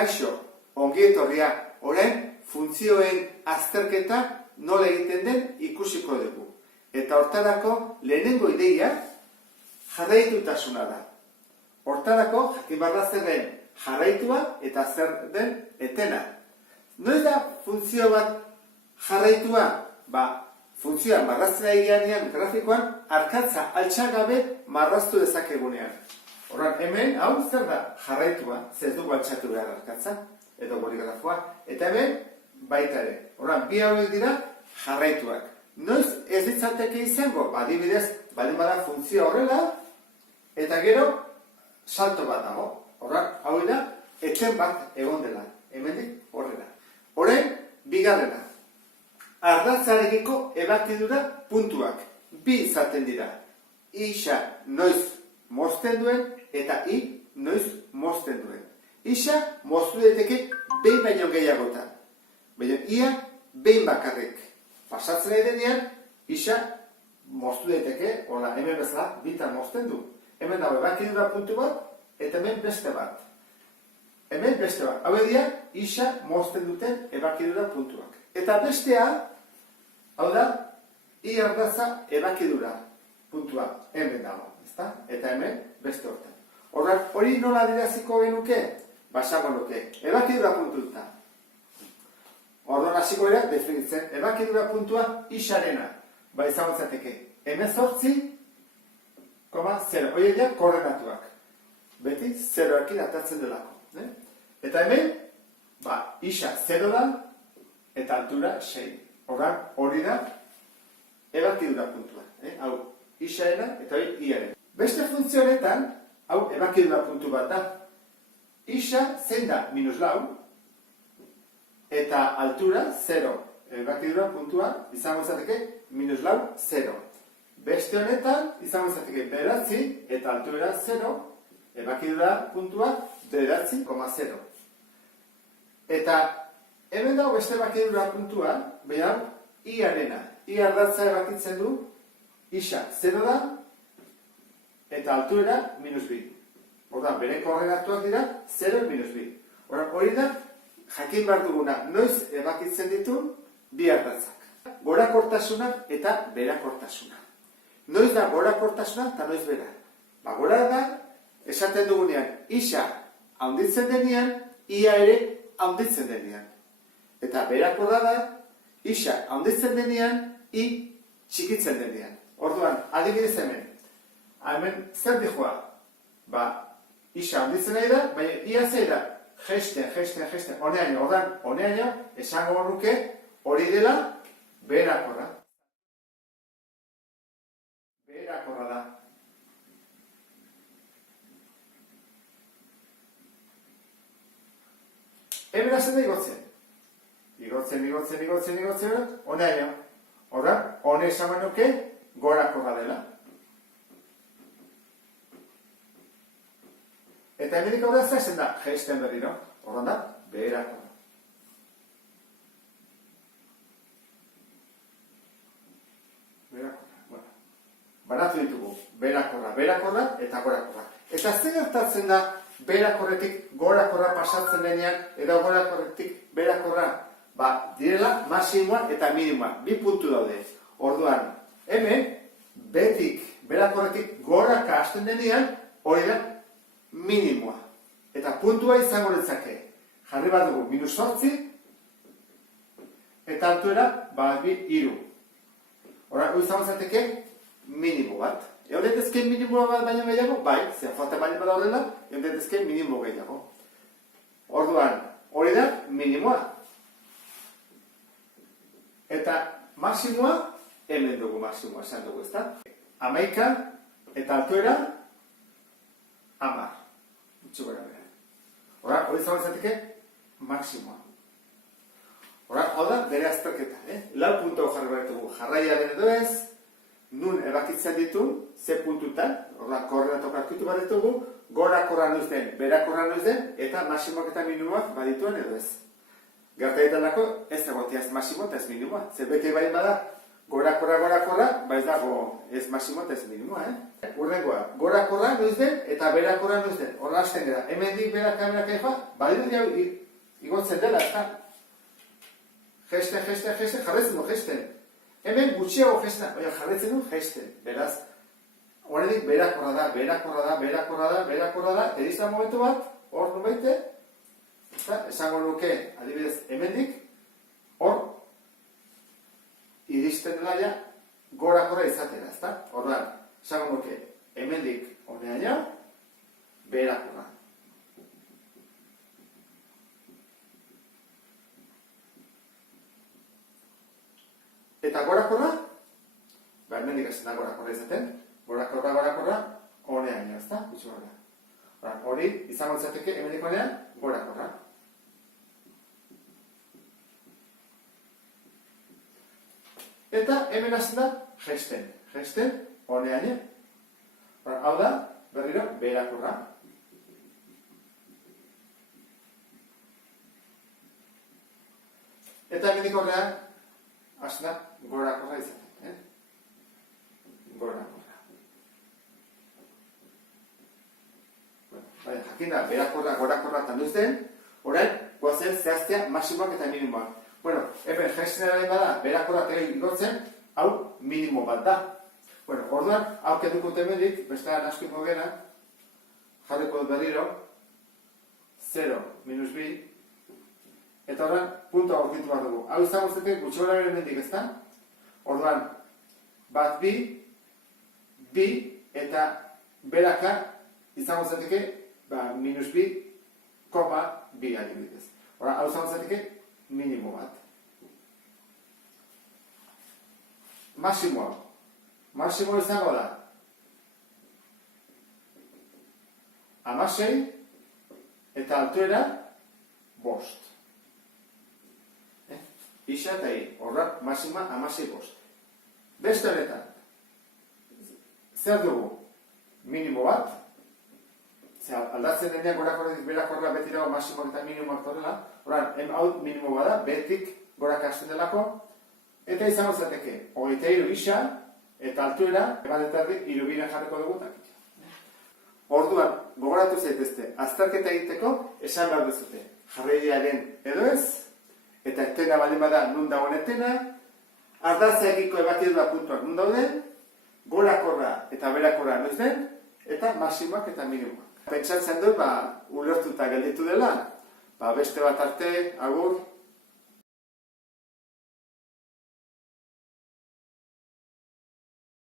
Kaixo, ongi etorria, orain funtzioen azterketa nola egiten den ikusiko dugu. Eta hortarako lehenengo ideia jarraitutasuna da. Hortarako jakin barra zer den jarraitua eta zer den etena. Noiz da funtzio bat jarraitua? Funtzioa marrazten egianean grafikoan arkatza altxagabe marraztu dezakegunean. Horan, hemen, hau zer da jarraitua, ez dugu altxatu behar arkatza, edo boligrafoa, eta hemen baita ere. Horan, bi hauek dira jarraituak. Noiz ez ditzateke izango, adibidez, baldin bada funtzioa horrela, eta gero salto bat dago. Horan, hau da, eten bat egon dela, hemendik horrela. Orain, bigarrena. Ardatzarekiko ebakidura puntuak. Bi izaten dira. Ixa noiz mozten duen eta I noiz mozten duen. Ixa moztu daiteke behin baino gehiagotan. Baina ia behin bakarrik. Pasatzen nahi denean, Ixa moztu daiteke, hola, hemen bezala, bitan mozten du. Hemen dago ebakidura puntu bat eta hemen beste bat. Hemen beste bat. Hau edia, Ixa mozten duten ebakidura puntuak. Eta bestea, hau da, I ardatza ebakidura puntua hemen dago, ezta? Eta hemen beste hortan. Horrak, hori nola diraziko genuke? Basango nuke, ebakidura puntuta. Orduan hasiko gara definitzen, ebakidura puntua Ixarena. Izango zateke, 18,0. Hori dira koordinatuak. Beti 0ekin atatzen delako. Eta hemen, Ixa 0 da, eta altura 6. Hori da, ebakidura puntua. Hau, Ixarena eta hori Iaren. Beste funtzionetan, hau ebakidura puntu bat da. Ixa zein da -4, eta altura 0. Ebakidura puntua izango zateke -4, 0. Beste honetan, izango zateke 9 eta altura 0. Ebakidura puntua 9,0. Eta hemen dago beste ebakidura puntua, baina Iarena. I ardatza ebakitzen du, Ixa 0 da, eta altuera -2. Ordan, bere koordinatuak dira 0, -2. Hori da, jakin behar duguna, noiz ebakitzen ditu bi ardatzak. Gorakortasuna eta berakortasuna. Noiz da gorakortasuna eta noiz bera. Gora da, esaten dugunean, Ixa handitzen denean, Ia ere handitzen denean. Eta berakorra da, Ixa handitzen denean, I txikitzen denean. Orduan, adibidez hemen. Hemen zer dihoa? Ixa handitzen nahi da, baina Ia zei da, gesten, honeaino. Orduan, honeaino, esango horruke, hori dela, berakorra. Berakorra da. Hemen hazen da igotzen. Igotzen, honeaino. Orduan, hone esan nuke, gorakorra dela. Eta hemenik hori zazen da, gesten berriro. Orduan da, berakorra. Banatu ditugu, berakorra eta gorakorra. Eta zer gertatzen da, berakorretik gorakorra pasatzen denean, edo gorakorretik berakorra? Direla maximoa eta minimoa, bi puntu daude. Orduan, hemen, betik, berakorretik goraka hasten denean, hori da, minimoa. Eta puntua izango litzake. Jarri bat dugu, -8, eta altuera, 3. Hora, hori izango zateke, minimo bat. Egon detezken minimo bat baino gehiago? Bai, zer falta baino bat horrela, egon detezken minimo gehiago. Orduan, hori da, minimoa. Eta maximoa, hemen dugu maximoa, esan dugu, ezta? 11 eta altuera, 10. Itxuko gara behar. Hora, hori izango zateke, maximoa. Hora, hau da, bere azterketa, Lau puntu jarri behar dugu, jarraiaren edo ez, nun ebakitzen ditu, ze puntutan, hori koordinatok arkitu bat ditugu, gorakorra noiz den, berakorra noiz den, eta maximoak eta minimoak badituen edo ez. Gertaetan dako, ez egotiaz maximo eta ez minimoa. Zer beke bai bada, Gorakorra, ba ez dago ez maximo eta ez minimoa, Urrengoa, gorakorra noiz den eta berakorra noiz den. Horra hasten gara, hemendik beraka joa, badirudi hau igotzen dela, ez da? Gesten, jarretzen du gesten. Hemen gutxiago gesten, baina jarretzen du gesten. Beraz, horredik berakorra da, erizan momentu bat, hor nubaite, esango nuke, adibidez, hemendik, hor, iristen dela ja, gorakorra izatera, ez da? Horrean, esango nuke, hemendik honeaino, berakorra. Eta gorakorra, hemendik esan da gorakorra izaten, gorakorra, honeaino, ez da? Hori, izango izateke, hemendik honean, gorakorra. Eta hemen hasten da gesten, honeaino. Hau da, berriro, berakorra. Eta hemendik horrean, hasten da, gorakorra izaten. Gorakorra. Baina, jakin da, berakorra, gorakorra eta noiz den, orain, guazen zehaztea maximoak eta minimoak. Bueno, hemen gestenaren bada, berakorra eta igotzen, hau minimo bat da. Bueno, orduan, hau keduko temedik, bestean askiko gena, jarriko berriro, 0, minus 2, eta orduan, puntua aurkitu bat dugu. Hau izango zetek, gutxi gora mendik, ez da? Orduan, bat 2, 2, eta beraka izango zeteke, minus 2, koma 2 adibidez. Orduan, hau izango zeteke, minimo bat. Maximo izango da. 16 eta altuera 5. Ixa eta horra maxima 16-5. Beste honetan, zer dugu? Minimo bat. Aldatzen denean gorakorretik berakorra beti dago maximoak eta minimoak torrela. Horan, hau minimo bada, betik gorak hasten delako. Eta izango zateke, 23 isa eta altuera, bat eta irubiren jarriko dugu takitza. Orduan, gogoratu zaitezte, azterketa egiteko, esan behar duzute. Jarraiaren edo ez, eta etena baldin bada nun dagoen etena, ardazakiko ebatidura puntuak nun dauden, gorakorra eta berakorra noiz den, eta maximoak eta minimoak. Pentsatzen dut, ulertuta gelditu dela, beste bat arte, agur.